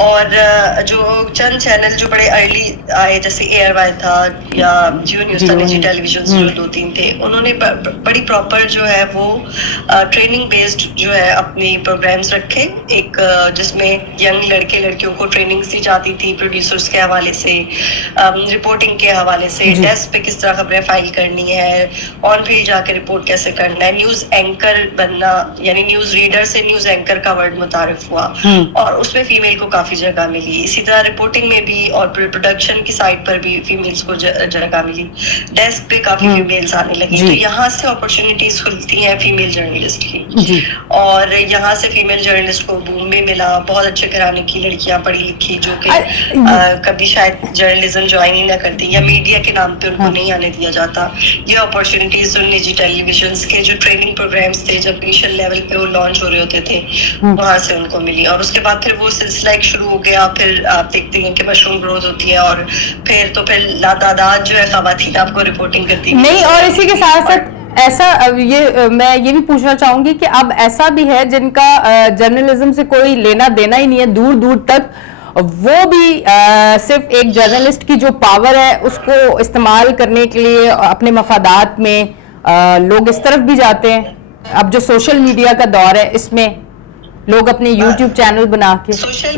اور جو چند چینل جو بڑے ارلی آئے جیسے اے آر وائی تھا یا جیو نیوز تھا، نجی ٹیلی ویژن جو 2-3 تھے، انہوں نے بڑی پراپر جو ہے وہ ٹریننگ بیسڈ جو ہے اپنی پروگرامز رکھے، ایک جس میں ینگ لڑکے لڑکیوں کو ٹریننگ دی جاتی تھی پروڈیوسرز کے حوالے سے، رپورٹنگ کے حوالے سے، ڈیسک پہ کس طرح خبریں فائل کرنی ہے، آن فیلڈ جا کے رپورٹ کیسے کرنا ہے، نیوز اینکر بننا، یعنی نیوز ریڈر سے نیوز اینکر کا ورڈ متعارف ہوا، اور اس میں فیمیل کو کافی جگہ ملی. اسی طرح رپورٹنگ میں بھی اور پروڈکشن کی سائڈ پر بھی فیمیلز کو جگہ ملی، ڈیسک پہ کافی فیمیلز آنے لگی. تو یہاں سے اپرچونیٹیز کھلتی ہیں فیمیل جرنلسٹ کی، اور یہاں سے فیمیل جرنلسٹ کو بوم بھی ملا. بہت اچھے گھرانے کی لڑکیاں پڑھی لکھی جو کہ کبھی شاید جرنلزم جوائن ہی نہ کرتی یا میڈیا کے نام پہ ان کو نہیں آنے دیا جاتا. یہ اپرچونیٹیز ان نجی ٹیلی ویژنس کے جو ٹریننگ پروگرامز تھے جب انیشل لیول پہ وہ لانچ ہو رہے ہوتے تھے وہاں سے ان کو ملی. اور اس کے بعد پھر وہ سلسلہ ایک شروع ہو گیا. پھر آپ دیکھتے ہیں کہ مشروم گروتھ ہوتی ہے، اور پھر لاتعداد جو ہے خواتین آپ کو رپورٹنگ کرتی نہیں. اور اسی کے ساتھ ساتھ ایسا میں یہ بھی پوچھنا چاہوں گی کہ اب ایسا بھی ہے جن کا جرنلزم سے کوئی لینا دینا ہی نہیں ہے دور دور تک، وہ بھی صرف ایک جرنلسٹ کی جو پاور ہے اس کو استعمال کرنے کے لیے اپنے مفادات میں لوگ اس طرف بھی جاتے ہیں. اب جو سوشل میڈیا کا دور ہے اس میں لوگ اپنے یوٹیوب چینل بنا کے سوشل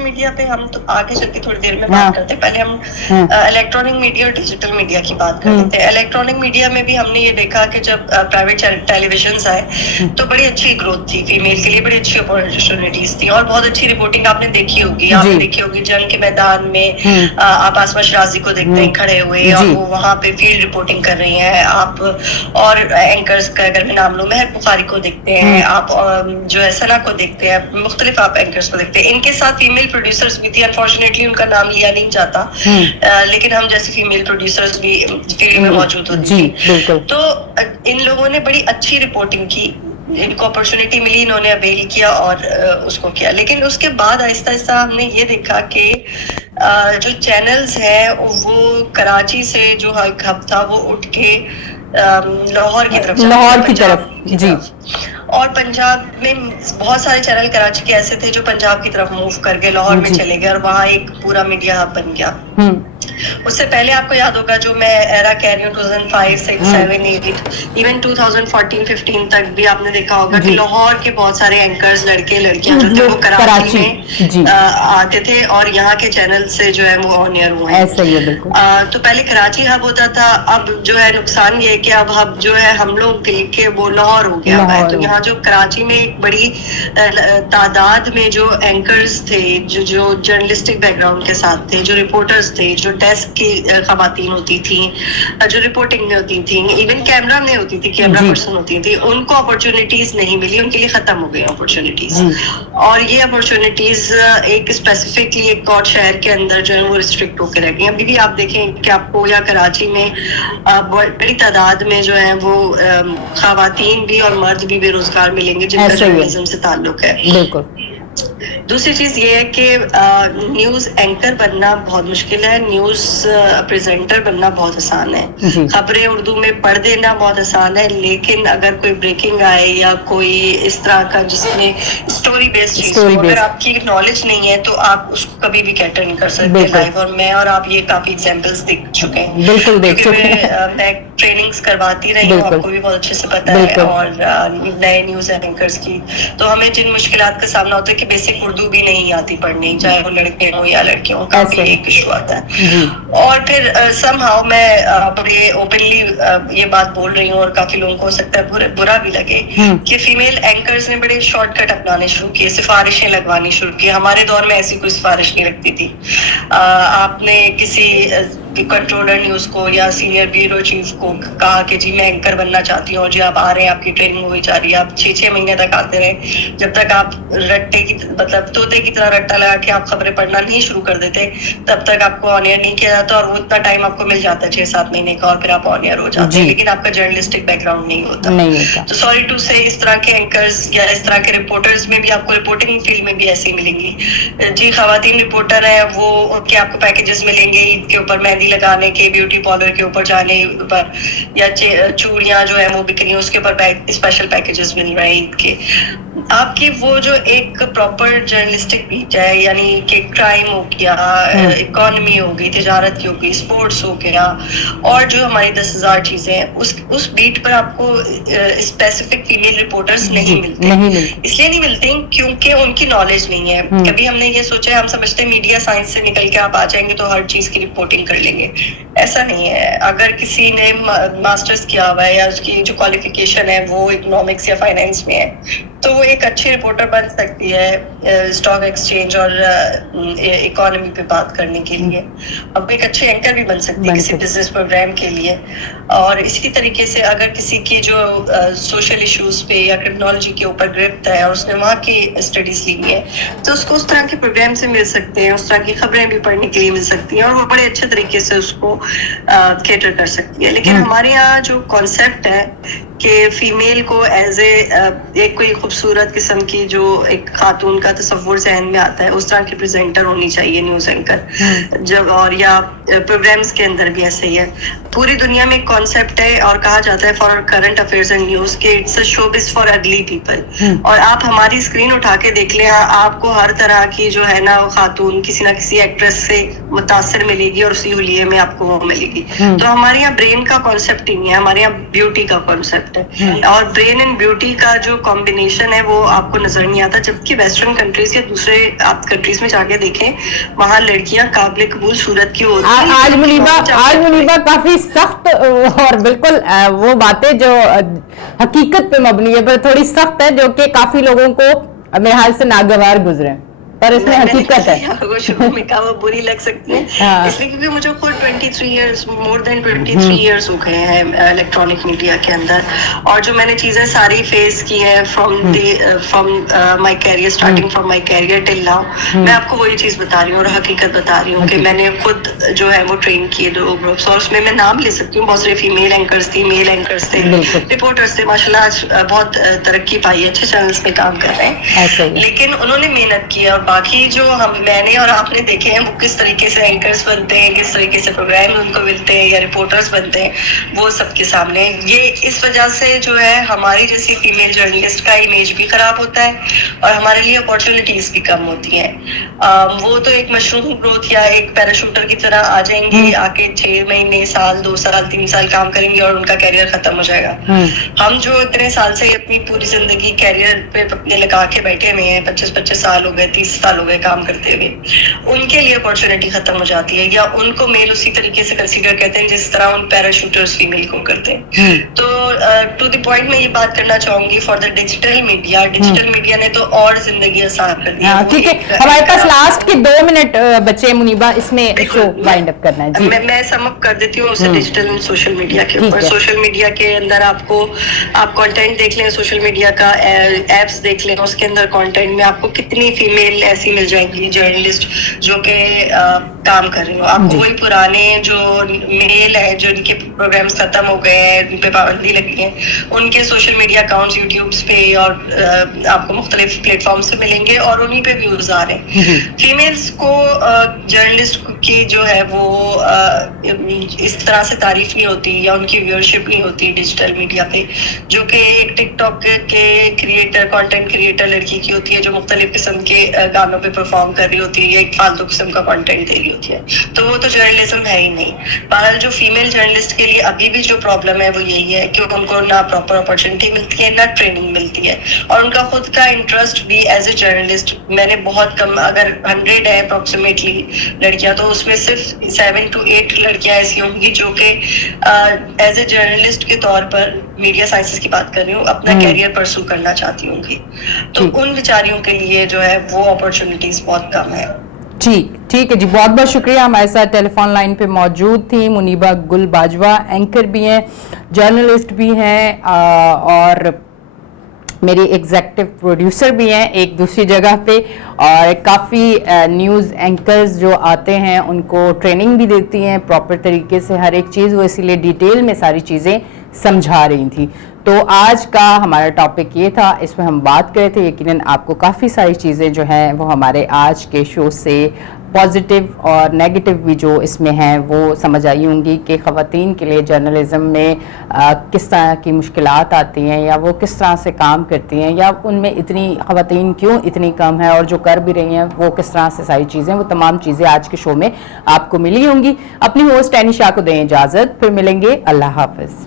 میڈیا پہ ہم تو آگے چل کے تھوڑی دیر میں بات کرتے ہیں. پہلے ہم الیکٹرانک میڈیا اور ڈیجیٹل میڈیا کی بات کرتے تھے. الیکٹرانک میڈیا میں بھی ہم نے یہ دیکھا کہ جب پرائیویٹ ٹیلی ویژنز آئے تو بڑی اچھی گروتھ تھی، فیمیل کے لیے بڑی اچھی اپرچونیٹیز تھی، اور بہت اچھی رپورٹنگ آپ نے دیکھی ہوگی. آپ نے دیکھی ہوگی جنگ کے میدان میں آپ آسما شرازی کو دیکھتے ہیں کھڑے ہوئے، اور وہ وہاں پہ فیلڈ رپورٹنگ کر رہی ہیں. آپ اور اینکرز کا اگر میں نام لوں، مہر بخاری کو دیکھتے ہیں، آپ جو ہے سنا کو دیکھتے ہیں، مختلف آپ اینکرز کو دیکھتے ہیں. ان کے ساتھ فیمیل پروڈیوسرز بھی تھی، انفارچونیٹلی ان کا نام لیا نہیں جاتا، لیکن ہم جیسے فیمیل پروڈیوسرز بھی فیلڈ میں موجود ہوتی تھی. تو ان لوگوں نے بڑی اچھی رپورٹنگ کی، ان کو اپرچونیٹی ملی، انہوں نے اویل کیا اور اس کو کیا. لیکن اس کے بعد آہستہ آہستہ ہم نے یہ دیکھا کہ جو چینلز ہیں وہ کراچی سے جو ایک ہب تھا وہ اٹھ کے لاہور کی طرف جی، اور پنجاب میں بہت سارے چینل کراچی کے ایسے تھے جو پنجاب کی طرف موو کر گئے، لاہور میں چلے گئے، اور وہاں ایک پورا میڈیا ہب بن گیا. اس سے پہلے آپ کو یاد ہوگا جو میں ایرا کہہ رہی ہوں 2005 6 7 8 ایون 2014 15 تک بھی آپ نے دیکھا ہوگا کہ لاہور کے بہت سارے اینکرز لڑکے لڑکیاں جو تھے وہ کراچی میں آتے تھے اور یہاں کے چینل سے جو ہے وہ آن ایئر ہوئے ہیں. تو پہلے کراچی ہب ہوتا تھا، اب جو ہے نقصان یہ کہ اب ہب جو ہے ہم لوگ دیکھ کے وہ لاہور ہو گیا ہے. تو یہاں جو کراچی میں ایک بڑی تعداد میں جو اینکرز تھے، جو جرنلسٹک بیک گراؤنڈ کے ساتھ تھے، جو رپورٹرز تھے، جو ڈیسک کی خواتین ہوتی تھیں، جو رپورٹنگ میں ہوتی تھیں، ایون کیمرہ میں ہوتی تھی، کیمرہ پرسن ہوتی تھی، ان کو اپرچونیٹیز نہیں ملی، ان کے لیے ختم ہو گئی اپرچونیٹیز. اور یہ اپرچونیٹیز ایک اسپیسیفکلی ایک اور شہر کے اندر جو ہے وہ ریسٹرکٹ ہو کے رہ گئی. ابھی بھی آپ دیکھیں کہ آپ کو یا کراچی میں بڑی تعداد میں جو ہے وہ خواتین بھی اور مرد بھی بے روزگار ملیں گے جن کا جرنلزم سے تعلق ہے. بالکل. دوسری چیز یہ ہے کہ نیوز اینکر بننا بہت مشکل ہے، نیوز پریزنٹر بننا بہت آسان ہے. خبریں اردو میں پڑھ دینا بہت آسان ہے، لیکن اگر کوئی بریکنگ آئے یا کوئی اس طرح کا جس میں اسٹوری بیسڈ چیز ہو، اگر آپ کی نالج نہیں ہے تو آپ اس کو کبھی بھی کیٹر نہیں کر سکتے لائیو. اور میں اور آپ یہ کافی ایگزامپلس دیکھ چکے ہیں، کیونکہ میں ٹریننگز کرواتی رہی ہوں، آپ کو بھی بہت اچھے سے پتا ہے، اور نئے نیوز اینکرز کی. تو ہمیں جن مشکلات کا سامنا ہوتا ہے کہ بیسک اردو بھی نہیں آتی پڑھنی، چاہے وہ لڑکے ہوں یا لڑکیوں، کا بھی ایک ایشو آتا ہے. اور پھر سم ہاؤ میں بڑے اوپنلی یہ بات بول رہی ہوں اور کافی لوگوں کو ہو سکتا ہے برا بھی لگے کہ فیمیل اینکرز نے بڑے شارٹ کٹ اپنانے شروع کیے، سفارشیں لگوانی شروع کی. ہمارے دور میں ایسی کوئی سفارش نہیں لگتی تھی. آپ نے کسی کنٹرولر نیوز کو یا سینئر بیورو چیف کو کہا کہ جی میں اینکر بننا چاہتی ہوں، جی آپ آ رہے ہیں، آپ کی ٹریننگ ہوئی جا رہی ہے، آپ 6 مہینے تک آتے رہے، جب تک آپ رٹے کی مطلب طوطے کی طرح رٹا لگا کے آپ خبریں پڑھنا نہیں شروع کر دیتے تب تک آپ کو آن ایئر نہیں کیا جاتا. اور وہ اتنا ٹائم آپ کو مل جاتا ہے 6-7 مہینے کا، اور پھر آپ آن ایئر ہو جاتے ہیں، لیکن آپ کا جرنلسٹک بیک گراؤنڈ نہیں ہوتا. تو سوری ٹو سے اس طرح کے اینکرز یا اس طرح کے رپورٹرز میں بھی آپ کو رپورٹنگ فیلڈ میں بھی ایسے ہی ملیں گی. جی خواتین رپورٹر ہیں، وہ ان کے آپ کو پیکیجز ملیں گے، عید کے اوپر مہندی مہندی لگانے کے, بیوٹی پارلر کے اوپر جانے پر, یا چوڑیاں جو ہے وہ بک رہی ہیں, اس کے اوپر اسپیشل پیکیجز مل رہے ہیں عید کے. آپ کی وہ جو ایک پراپر جرنلسٹک بیٹ ہے, یعنی کہ کرائم ہو گیا, اکانومی ہو گئی, تجارت کی ہو گئی, اسپورٹس ہو گیا, اور جو ہماری 10,000 چیزیں ہیں, اس بیٹ پر آپ کو اسپیسیفک فیمیل رپورٹرز نہیں ملتے. اس لیے نہیں ملتے کیونکہ ان کی نالج نہیں ہے. کبھی ہم نے یہ سوچا, ہم سمجھتے ہیں میڈیا سائنس سے نکل کے آپ آ جائیں گے تو ہر چیز کی رپورٹنگ کر لیں گے. ایسا نہیں ہے. اگر کسی نے ماسٹرز کیا ہوا ہے یا اس کی جو کوالیفیکیشن ہے وہ اکنامکس یا فائنینس میں ہے, تو وہ ایک اچھی رپورٹر بن سکتی ہے اسٹاک ایکسچینج اور اکانومی پہ بات کرنے کے لیے. اب ایک اچھے اینکر بھی بن سکتی ہے کسی بزنس پروگرام کے لیے. اور اسی طریقے سے اگر کسی کی جو سوشل ایشوز پہ یا کرمنالوجی کے اوپر گرفت ہے اور اس نے وہاں کی اسٹڈیز لی ہے, تو اس کو اس طرح کے پروگرام سے مل سکتے ہیں, اس طرح کی خبریں بھی پڑھنے کے لیے مل سکتی ہیں, اور وہ بڑے اچھے طریقے سے اس کو کیٹر کر سکتی ہے. لیکن ہمارے یہاں جو کانسیپٹ ہے کہ فیمیل کو ایز ایک کوئی خوبصورت قسم کی جو ایک خاتون کا تصور ذہن میں آتا ہے, اس طرح کی پریزنٹر ہونی چاہیے, نیوز اینکر جب, اور یا پروگرامز کے اندر بھی ایسے ہی ہے. پوری دنیا میں ایک کانسیپٹ ہے اور کہا جاتا ہے for current affairs and news کہ اٹس اے شوبز فار اگلی پیپل. اور آپ ہماری اسکرین اٹھا کے دیکھ لیں, آپ کو ہر طرح کی جو ہے نا خاتون کسی نہ کسی ایکٹریس سے متاثر ملے گی, اور اسی حلیے میں آپ کو وہ ملے گی. تو ہمارے یہاں برین کا کانسیپٹ ہی نہیں ہے, ہمارے یہاں بیوٹی کا کانسیپٹ ہے. اور برین اینڈ بیوٹی کا جو کمبینیشن ہے وہ آپ کو نظر نہیں آتا, جبکہ ویسٹرن کنٹریز یا دوسرے آپ کنٹریز میں جا کے دیکھیں, وہاں لڑکیاں قابل قبول صورت کی ہوتی ہیں. آج منیبا کافی سخت اور بالکل وہ باتیں جو حقیقت پہ مبنی ہے پر تھوڑی سخت ہے, جو کہ کافی لوگوں کو میرے حال سے ناگوار گزرے, پر اس میں حقیقت ہے. شروع میں کہا وہ بری لگ سکتی ہے, اس لیے کیونکہ مجھے خود 23 ایئرس, مور دین 23 ایئرس ہو گئے ہیں الیکٹرانک میڈیا کے اندر, اور جو میں نے چیزیں ساری فیس کی ہیں from my career, starting from my career till now, میں آپ کو وہی چیز بتا رہی ہوں اور حقیقت بتا رہی ہوں کہ میں نے خود جو ہے وہ ٹرین کیے 2 گروپس, اور اس میں نام لے سکتی ہوں, بہت سارے فیمیل اینکرز تھی, میل اینکرز تھے, رپورٹرز تھے, ماشاء اللہ آج بہت ترقی پائی ہے, اچھے چینلز پہ کام کر رہے ہیں, لیکن انہوں نے محنت کی. اور باقی جو میں نے اور آپ نے دیکھے ہیں وہ کس طریقے سے اینکرز بنتے ہیں, کس طریقے سے پروگرام ان کو ملتے ہیں یا رپورٹرز بنتے ہیں, وہ سب کے سامنے. یہ اس وجہ سے جو ہے ہماری جیسی فیمیل جرنلسٹ کا امیج بھی خراب ہوتا ہے, اور ہمارے لیے اپارچونیٹیز بھی کم ہوتی ہیں. وہ تو ایک مشروم گروتھ یا ایک پیراشوٹر کی طرح آ جائیں گے, آ کے 6 مہینے, سال, 2 سال, 3 سال کام کریں گے اور ان کا کیریئر ختم ہو جائے گا. ہم جو اتنے سال سے اپنی پوری زندگی کیریئر پہ اپنے لگا کے بیٹھے ہوئے ہیں, 25 سال ہو گئے, 30 سال ہو گئے کام کرتے ہوئے, ان کے لیے اپارچونیٹی ختم ہو جاتی ہے, یا ان کو میل اسی طریقے سے کنسیڈر کرتے ہیں جس طرح ان پیراشوٹرز فیمیل کو کرتے ہیں. تو ٹو دی پوائنٹ میں یہ بات کرنا چاہوں گی, فار دا ڈیجیٹل میڈیا نے تو اور زندگی آسان کر دی. ٹھیک ہے, ہمارے پاس لاسٹ کے 2 منٹ بچے منیبا, اس میں شو وائنڈ اپ کرنا ہے. میں سم اپ کر دیتی ہوں اسے ڈیجیٹل اینڈ سوشل میڈیا کے اوپر. سوشل میڈیا کے اندر آپ کانٹینٹ دیکھ لیں, سوشل میڈیا کا ایپس دیکھ لیں, اس کے اندر کانٹینٹ میں آپ کو کتنی فیمیل ایسی مل جائیں گی جرنلسٹ جو کہ کام کر رہی ہوں. آپ کو وہی پرانے جو میل ہے, جو ان کے پروگرامز ختم ہو گئے ہیں, ان پہ پابندی لگی ہے, ان کے سوشل میڈیا اکاؤنٹس یوٹیوبس پہ اور آپ کو مختلف پلیٹ فارمس پہ ملیں گے, اور انہیں پہ ویوز آ رہے ہیں. فیمیلز کو جرنلسٹ کی جو ہے وہ اس طرح سے تعریف نہیں ہوتی, یا ان کی ویورشپ نہیں ہوتی ڈیجیٹل میڈیا پہ, جو کہ ایک ٹک ٹاک کے کریٹر, کانٹینٹ کریٹر لڑکی کی ہوتی ہے, جو مختلف قسم کے گانوں پہ پرفارم کر رہی ہوتی ہے, یا ایک فالتو قسم کا کانٹینٹ دے رہی ہوتی ہے. تو وہ تو جرنلزم ہے ہی نہیں. بہرحال جو فیمیل جرنلسٹ کے لیے ابھی بھی جو پرابلم ہے وہ یہی ہے کہ ان کو نہ پراپر اپرچونٹی ملتی ہے, نہ ٹریننگ ملتی ہے, اور ان کا خود کا انٹرسٹ بھی ایز اے جرنلسٹ, میں نے بہت کم, اگر 100 ہے اپروکسیمیٹلی لڑکیاں, تو اس میں صرف 7 to 8 لڑکیاں ایسی ہوں گی جو کہ ایز اے جرنلسٹ کے طور پر, میڈیا سائنسز کی بات کر رہی ہوں, اپنا کیریئر پرسو کرنا چاہتی ہوں گی. تو ان بیچاریوں کے لیے جو ہے وہ اپرچونیٹیز بہت کم ہے. ٹھیک ہے جی, بہت بہت شکریہ. ہمارے ساتھ ٹیلی فون لائن پہ موجود تھی منیبا گل باجوہ, اینکر بھی ہیں, جرنلسٹ بھی ہیں, اور میری ایگزیکٹو پروڈیوسر بھی ہیں ایک دوسری جگہ پہ, اور کافی نیوز اینکرز جو آتے ہیں ان کو ٹریننگ بھی دیتی ہیں پراپر طریقے سے ہر ایک چیز, وہ اسی لیے ڈیٹیل میں ساری چیزیں سمجھا رہی تھی. تو آج کا ہمارا ٹاپک یہ تھا, اس میں ہم بات کرے تھے, یقیناً آپ کو کافی ساری چیزیں جو ہیں وہ ہمارے آج کے شو سے پازیٹیو اور نیگیٹو بھی جو اس میں ہیں وہ سمجھ آئی ہوں گی کہ خواتین کے لیے جرنلزم میں کس طرح کی مشکلات آتی ہیں یا وہ کس طرح سے کام کرتی ہیں یا ان میں اتنی خواتین کیوں اتنی کم ہیں اور جو کر بھی رہی ہیں وہ کس طرح سے ساری چیزیں، وہ تمام چیزیں آج کے شو میں آپ کو ملی ہوں گی. اپنی ہوسٹ اینی شاہ کو دیں اجازت، پھر ملیں گے. اللہ حافظ.